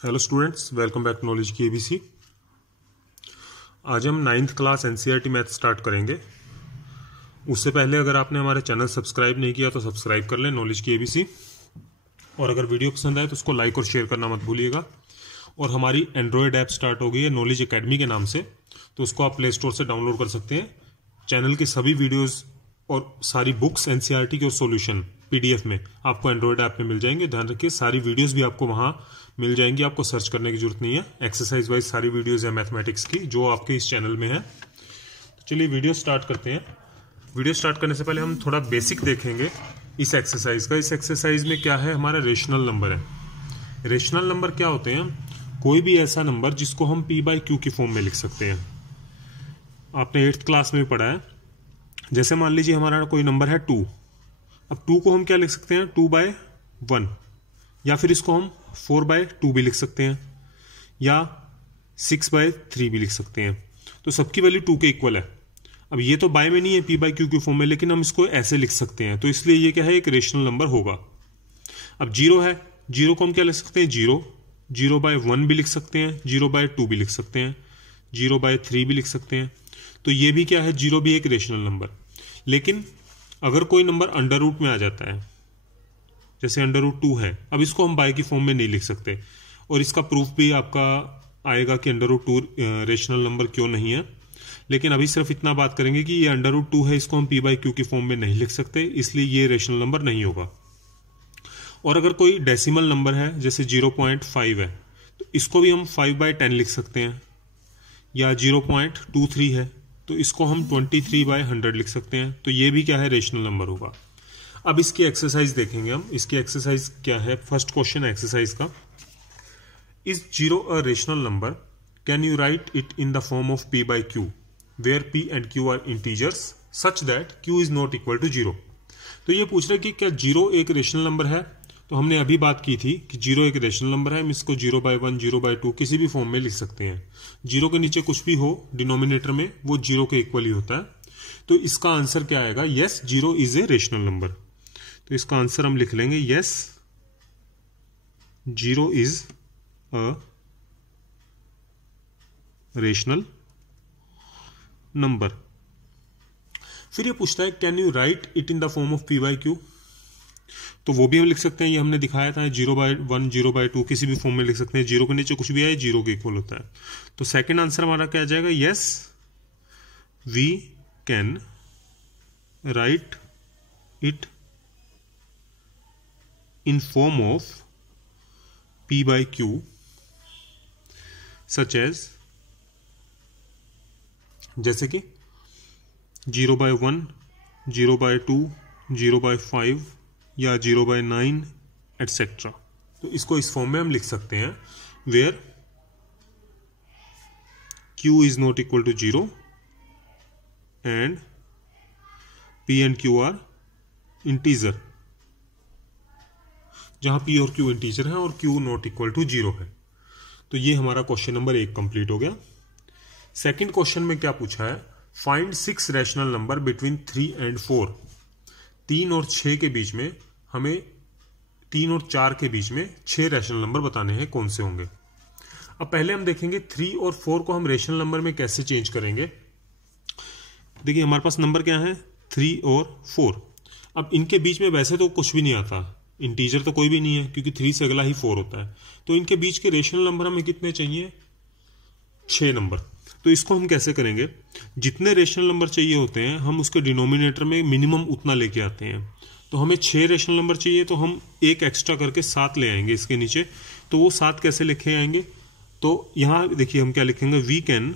Hello students, welcome back to knowledge की ABC. आज हम 9th class NCERT math start करेंगे। उससे पहले अगर आपने हमारे चैनल सब्सक्राइब नहीं किया तो सब्सक्राइब कर लें, नॉलेज की एबीसी। और अगर वीडियो पसंद आए तो उसको लाइक और शेयर करना मत भूलिएगा। और हमारी एंड्रॉयड ऐप स्टार्ट हो गई है नॉलेज एकेडमी के नाम से, तो उसको आप प्ले स्टोर से डाउनलोड कर सकते हैं। चैनल की सभी वीडियोज़ और सारी बुक्स एनसीईआरटी के और सॉल्यूशन पीडीएफ में आपको एंड्रॉयड ऐप में मिल जाएंगे। ध्यान रखिए, सारी वीडियोस भी आपको वहां मिल जाएंगी, आपको सर्च करने की जरूरत नहीं है। एक्सरसाइज वाइज सारी वीडियोस है मैथमेटिक्स की जो आपके इस चैनल में है। तो चलिए वीडियो स्टार्ट करते हैं। वीडियो स्टार्ट करने से पहले हम थोड़ा बेसिक देखेंगे इस एक्सरसाइज का। इस एक्सरसाइज में क्या है, हमारा रेशनल नंबर है। रेशनल नंबर क्या होते हैं? कोई भी ऐसा नंबर जिसको हम पी बाई क्यू की फॉर्म में लिख सकते हैं। आपने 8th क्लास में भी पढ़ा है। जैसे मान लीजिए हमारा कोई नंबर है 2। अब 2 को हम क्या लिख सकते हैं? 2/1, या फिर इसको हम 4/2 भी लिख सकते हैं, या 6/3 भी लिख सकते हैं। तो सबकी वैल्यू 2 के इक्वल है। अब ये तो बाय में नहीं है, पी बाई क्यू की फॉर्म में, लेकिन हम इसको ऐसे लिख सकते हैं। तो इसलिए ये क्या है, एक रेशनल नंबर होगा। अब 0 है, 0 को हम क्या लिख सकते हैं? 0/1 भी लिख सकते हैं, 0/2 भी लिख सकते हैं, 0/3 भी लिख सकते हैं। तो ये भी क्या है, 0 भी एक रेशनल नंबर। लेकिन अगर कोई नंबर अंडर रूट में आ जाता है, जैसे √2 है, अब इसको हम बाय की फॉर्म में नहीं लिख सकते। और इसका प्रूफ भी आपका आएगा कि √2 रेशनल नंबर क्यों नहीं है। लेकिन अभी सिर्फ इतना बात करेंगे कि ये √2 है, इसको हम पी बाई क्यू की फॉर्म में नहीं लिख सकते, इसलिए ये रेशनल नंबर नहीं होगा। और अगर कोई डेसिमल नंबर है, जैसे 0.5 है, तो इसको भी हम 5/10 लिख सकते हैं। या 0.23 है तो इसको हम 23/100 लिख सकते हैं। तो ये भी क्या है, रेशनल नंबर होगा। अब इसकी एक्सरसाइज देखेंगे हम। इसकी एक्सरसाइज क्या है? फर्स्ट क्वेश्चन है एक्सरसाइज का। Is 0 a rational number? Can you write it in the form of p by q where p and q are integers such that q is not equal to 0। तो ये पूछ रहा है कि क्या 0 एक रेशनल नंबर है? तो हमने अभी बात की थी कि 0 एक रेशनल नंबर है। हम इसको 0/1, 0/2 किसी भी फॉर्म में लिख सकते हैं। 0 के नीचे कुछ भी हो डिनोमिनेटर में, वो 0 के इक्वल ही होता है। तो इसका आंसर क्या आएगा? Yes, 0 is a rational number. तो इसका आंसर हम लिख लेंगे yes, 0 is a rational number. फिर ये पूछता है can you write it in the form of p by Q. तो वो भी हम लिख सकते हैं, ये हमने दिखाया था 0/1, 0/2 किसी भी फॉर्म में लिख सकते हैं। 0 के नीचे कुछ भी आए 0 के इक्वल होता है। तो सेकंड आंसर हमारा क्या आ जाएगा? Yes, we can write it in form of p by q such as, जैसे कि 0/1, 0/2, 0/5 या 0/9 एटसेट्रा। तो इसको इस फॉर्म में हम लिख सकते हैं where q is not equal to 0 and p and q are integer, जहां p और q इंटीजर है और q नॉट इक्वल टू 0 है। तो ये हमारा क्वेश्चन नंबर 1 कंप्लीट हो गया। सेकंड क्वेश्चन में क्या पूछा है? Find 6 rational number between 3 and 4। 3 और 6 के बीच में हमें 3 और 4 के बीच में 6 रैशनल नंबर बताने हैं, कौन से होंगे। अब पहले हम देखेंगे 3 और 4 को हम रैशनल नंबर में कैसे चेंज करेंगे। देखिए हमारे पास नंबर क्या है, 3 और 4। अब इनके बीच में वैसे तो कुछ भी नहीं आता, इंटीजर तो कोई भी नहीं है क्योंकि 3 से अगला ही 4 होता है। तो इनके बीच के रेशनल नंबर हमें कितने चाहिए? 6 नंबर। तो इसको हम कैसे करेंगे? जितने रेशनल नंबर चाहिए होते हैं हम उसके डिनोमिनेटर में मिनिमम उतना लेके आते हैं। तो हमें 6 रेशनल नंबर चाहिए, तो हम एक एक्स्ट्रा करके 7 ले आएंगे इसके नीचे। तो वो 7 कैसे लिखे आएंगे? तो यहां देखिए हम क्या लिखेंगे, वी कैन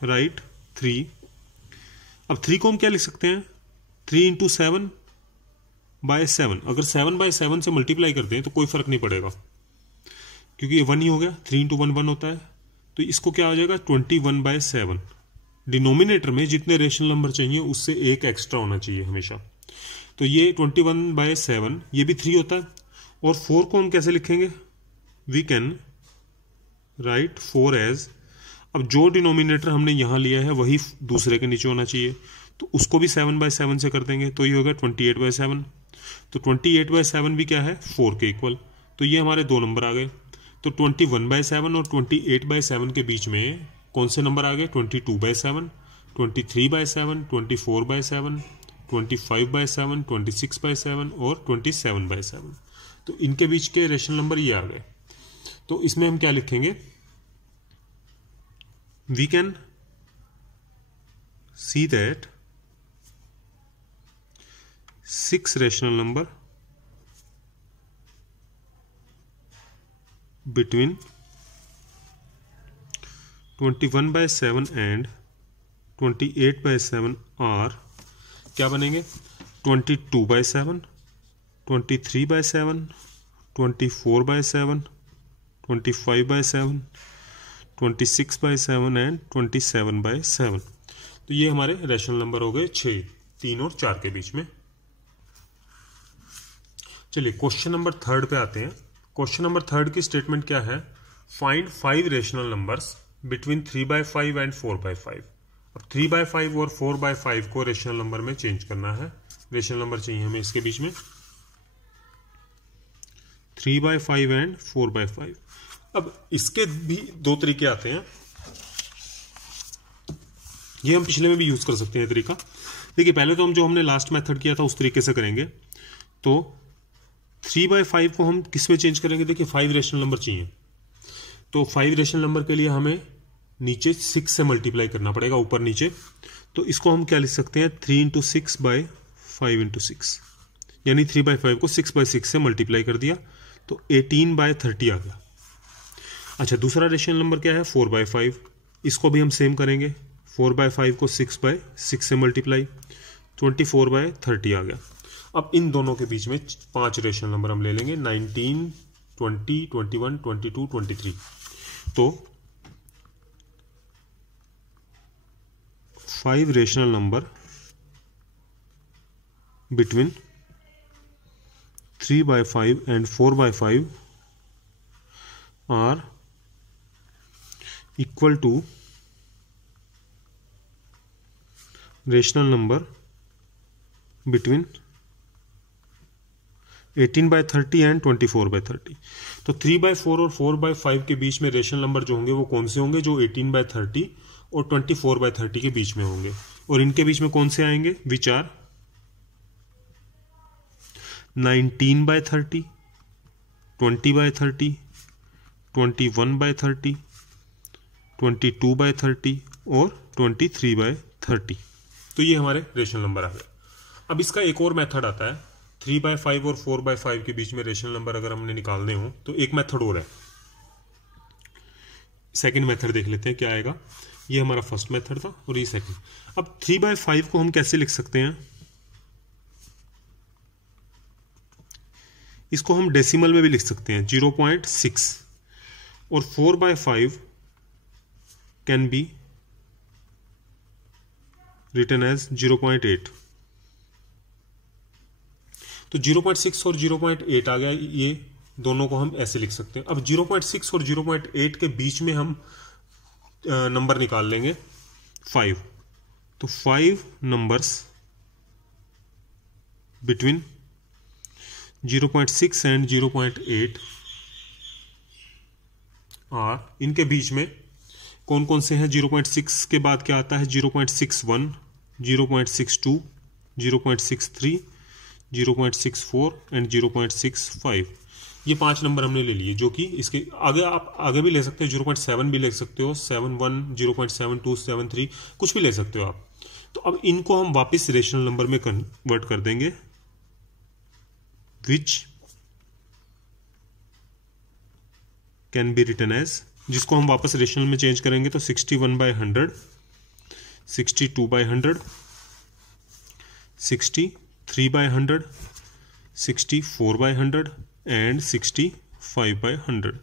राइट 3। अब 3 को हम क्या लिख सकते हैं? 3 × 7/7। अगर 7/7 से मल्टीप्लाई करते हैं तो कोई फर्क नहीं पड़ेगा क्योंकि ये 1 ही हो गया। 3 × 1 1 होता है। तो इसको क्या हो जाएगा, 21/7। डिनोमिनेटर में जितने रेशनल नंबर चाहिए उससे एक एक्स्ट्रा होना चाहिए हमेशा। तो ये 21/7, ये भी 3 होता है। और 4 को हम कैसे लिखेंगे? वी कैन राइट 4 एज, अब जो डिनोमिनेटर हमने यहां लिया है वही दूसरे के नीचे होना चाहिए, तो उसको भी 7/7 से कर देंगे, तो ये होगा 28/7। तो 28/7 भी क्या है, 4 के इक्वल। तो ये हमारे दो नंबर आ गए। तो 21/7 और 28/7 के बीच में कौन से नंबर आ गए? 22/7, 23/7, 24/7, 25/7, 26/7 और 27/7। तो इनके बीच के रेशनल नंबर ये आ गए। तो इसमें हम क्या लिखेंगे? We can see that 6 rational number between 21/7 and 28/7 are क्या बनेंगे? 22/7, 23/7, 24/7, 25/7, 26/7 एंड 27/7। तो ये हमारे रेशनल नंबर हो गए 6, 3 और 4 के बीच में। चलिए क्वेश्चन नंबर 3 पे आते हैं। क्वेश्चन नंबर 3 की स्टेटमेंट क्या है? Find 5 rational numbers between 3/5 and 4/5। अब 3/5 और 4/5 को रेशनल नंबर में चेंज करना है। रेशनल नंबर चाहिए हमें इसके बीच में 3/5 एंड 4/5। अब इसके भी दो तरीके आते हैं, ये हम पिछले में भी यूज कर सकते हैं तरीका। देखिए पहले तो हम जो हमने लास्ट मेथड किया था उस तरीके से करेंगे। तो 3/5 को हम किस में चेंज करेंगे? देखिए 5 रेशनल नंबर चाहिए, तो 5 रेशनल नंबर के लिए हमें नीचे 6 से मल्टीप्लाई करना पड़ेगा, ऊपर नीचे। तो इसको हम क्या लिख सकते हैं? 3 × 6/5 × 6, यानी 3/5 को 6/6 से मल्टीप्लाई कर दिया तो 18/30 आ गया। अच्छा दूसरा रेशनल नंबर क्या है? 4/5। इसको भी हम सेम करेंगे, 4/5 को 6/6 से मल्टीप्लाई, 24/30 आ गया। अब इन दोनों के बीच में 5 रेशनल नंबर हम ले लेंगे, 19, 20, 21, 22, 23। तो 5 rational number between 3/5 and 4/5 are equal to rational number between 18/30 and 24/30। तो 3/4 और 4/5 के बीच में रेशनल नंबर जो होंगे वो कौन से होंगे? जो 18/30 और 24/30 के बीच में होंगे। और इनके बीच में कौन से आएंगे? विच आर 19/30, 20/30, 21/30, 22/30 और 23/30। तो ये हमारे रेशनल नंबर आ गए। अब इसका एक और मेथड आता है, 3/5 और 4/5 के बीच में रेशनल नंबर अगर हमने निकालने हो तो एक मेथड और है। सेकंड मेथड देख लेते हैं क्या आएगा। ये हमारा फर्स्ट मेथड था और ये सेकंड। अब 3/5 को हम कैसे लिख सकते हैं? इसको हम डेसिमल में भी लिख सकते हैं, 0.6। और 4/5 कैन बी रिटन एज 0.8। तो 0.6 और 0.8 आ गया, ये दोनों को हम ऐसे लिख सकते हैं। अब 0.6 और 0.8 के बीच में हम नंबर निकाल लेंगे 5। तो 5 नंबर्स बिटवीन 0.6 एंड 0.8 और इनके बीच में कौन कौन से हैं? 0.6 के बाद क्या आता है? 0.61, 0.62, 0.63, 0.64 एंड 0.65। ये 5 नंबर हमने ले लिए, जो कि इसके आगे आप आगे भी ले सकते हो, 0.7 भी ले सकते हो, 7.1, 0.72, 7.3, कुछ भी ले सकते हो आप। तो अब इनको हम वापस रेशनल नंबर में कन्वर्ट कर देंगे, which can be written as, जिसको हम वापस रेशनल में चेंज करेंगे तो 61/100, 62/100, 63/100, 64/100 एंड 65/100।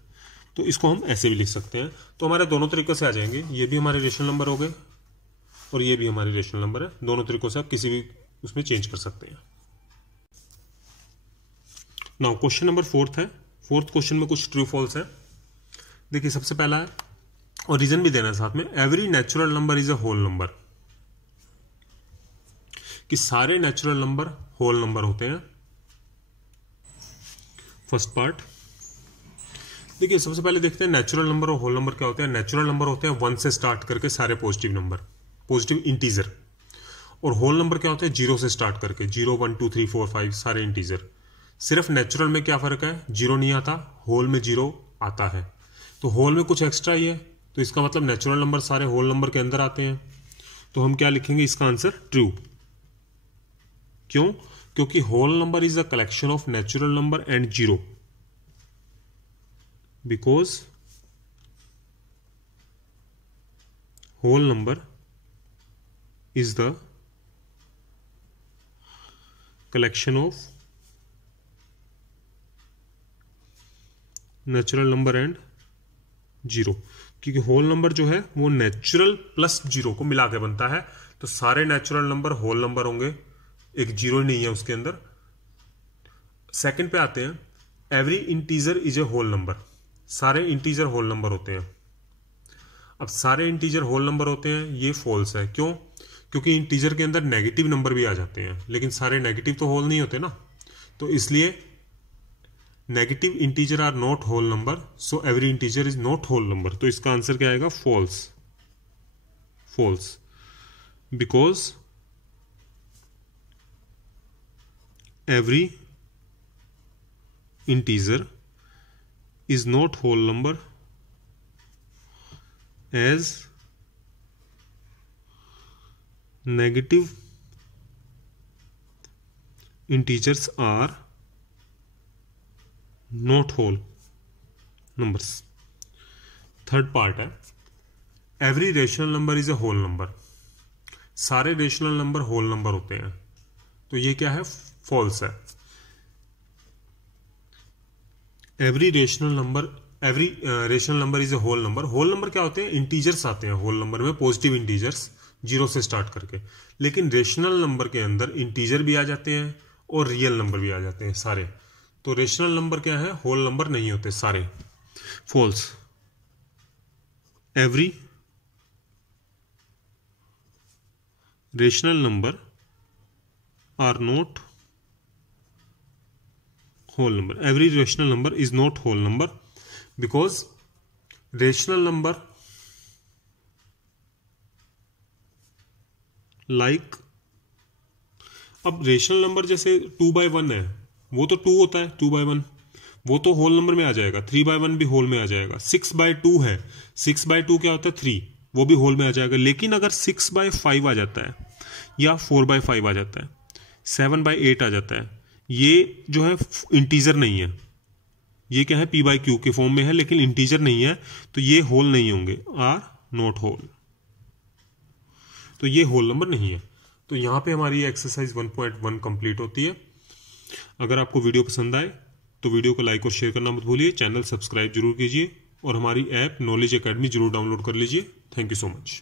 तो इसको हम ऐसे भी लिख सकते हैं। तो हमारे दोनों तरीकों से आ जाएंगे, ये भी हमारे रेशनल नंबर हो गए और ये भी हमारे रेशनल नंबर है। दोनों तरीकों से आप किसी भी उसमें चेंज कर सकते हैं। नाउ क्वेश्चन नंबर 4 है। 4th क्वेश्चन में कुछ ट्रू फॉल्स है। देखिए सबसे पहला है, और रीजन भी देना है साथ में, every natural number is a whole number, कि सारे नेचुरल नंबर होल नंबर होते हैं। First part. देखिए सबसे पहले देखते हैं नेचुरल नंबर और होल नंबर क्या होते हैं। नेचुरल नंबर होते हैं 1 से स्टार्ट करके सारे पॉजिटिव नंबर, पॉजिटिव इंटीजर। और होल नंबर क्या होते हैं 0 से स्टार्ट करके 0 1 2 3 4 5 सारे इंटीजर। सिर्फ नेचुरल में क्या फर्क है, 0 नहीं आता, होल में 0 आता है। तो होल में कुछ एक्स्ट्रा ही है, तो इसका मतलब नेचुरल नंबर सारे होल नंबर के अंदर आते हैं। तो हम क्या लिखेंगे, इसका आंसर ट्रू। क्यों? क्योंकि whole number is the collection of natural number and 0, because whole number is the collection of natural number and 0। क्योंकि होल नंबर जो है वो नेचुरल प्लस 0 को मिला के बनता है, तो सारे नेचुरल नंबर होल नंबर होंगे, एक 0 नहीं है उसके अंदर। सेकंड पे आते हैं, every integer is a whole number. सारे इंटीजर होल नंबर होते हैं। अब सारे इंटीजर होल नंबर होते हैं, ये फॉल्स है। क्यों? क्योंकि इंटीजर के अंदर नेगेटिव नंबर भी आ जाते हैं, लेकिन सारे नेगेटिव तो होल नहीं होते ना, तो इसलिए negative integer are not whole number, so every integer is not whole number. तो इसका आंसर क्या आएगा, false. False because every integer is not whole number as negative integers are not whole numbers। Third part है, every rational number is a whole number. सारे rational number whole number होते हैं, तो ये क्या है, फॉल्स है। Every rational number is a whole number. Whole number क्या होते हैं, इंटीजर्स आते हैं होल नंबर में, पॉजिटिव इंटीजर्स 0 से स्टार्ट करके। लेकिन रेशनल नंबर के अंदर इंटीजर भी आ जाते हैं और रियल नंबर भी आ जाते हैं सारे। तो रेशनल नंबर क्या है, होल नंबर नहीं होते सारे। False, every rational number are not whole number। every rational number is not whole number because rational number like, अब रेशनल नंबर जैसे 2/1 है, वो तो 2 होता है, 2/1 वो तो होल नंबर में आ जाएगा। 3/1 भी होल में आ जाएगा। 6/2 है, 6/2 क्या होता है, 3, वो भी होल में आ जाएगा। लेकिन अगर 6/5 आ जाता है या 4/5 आ जाता है, 7/8 आ जाता है, ये जो है इंटीजर नहीं है, ये क्या है, p/q के फॉर्म में है, लेकिन इंटीजर नहीं है, तो ये होल नहीं होंगे, आर नॉट होल, तो ये होल नंबर नहीं है। तो यहां पे हमारी एक्सरसाइज 1.1 कंप्लीट होती है। अगर आपको वीडियो पसंद आए तो वीडियो को लाइक और शेयर करना मत भूलिए, चैनल सब्सक्राइब जरूर कीजिए और हमारी ऐप नॉलेज एकेडमी जरूर डाउनलोड कर लीजिए। Thank you so much.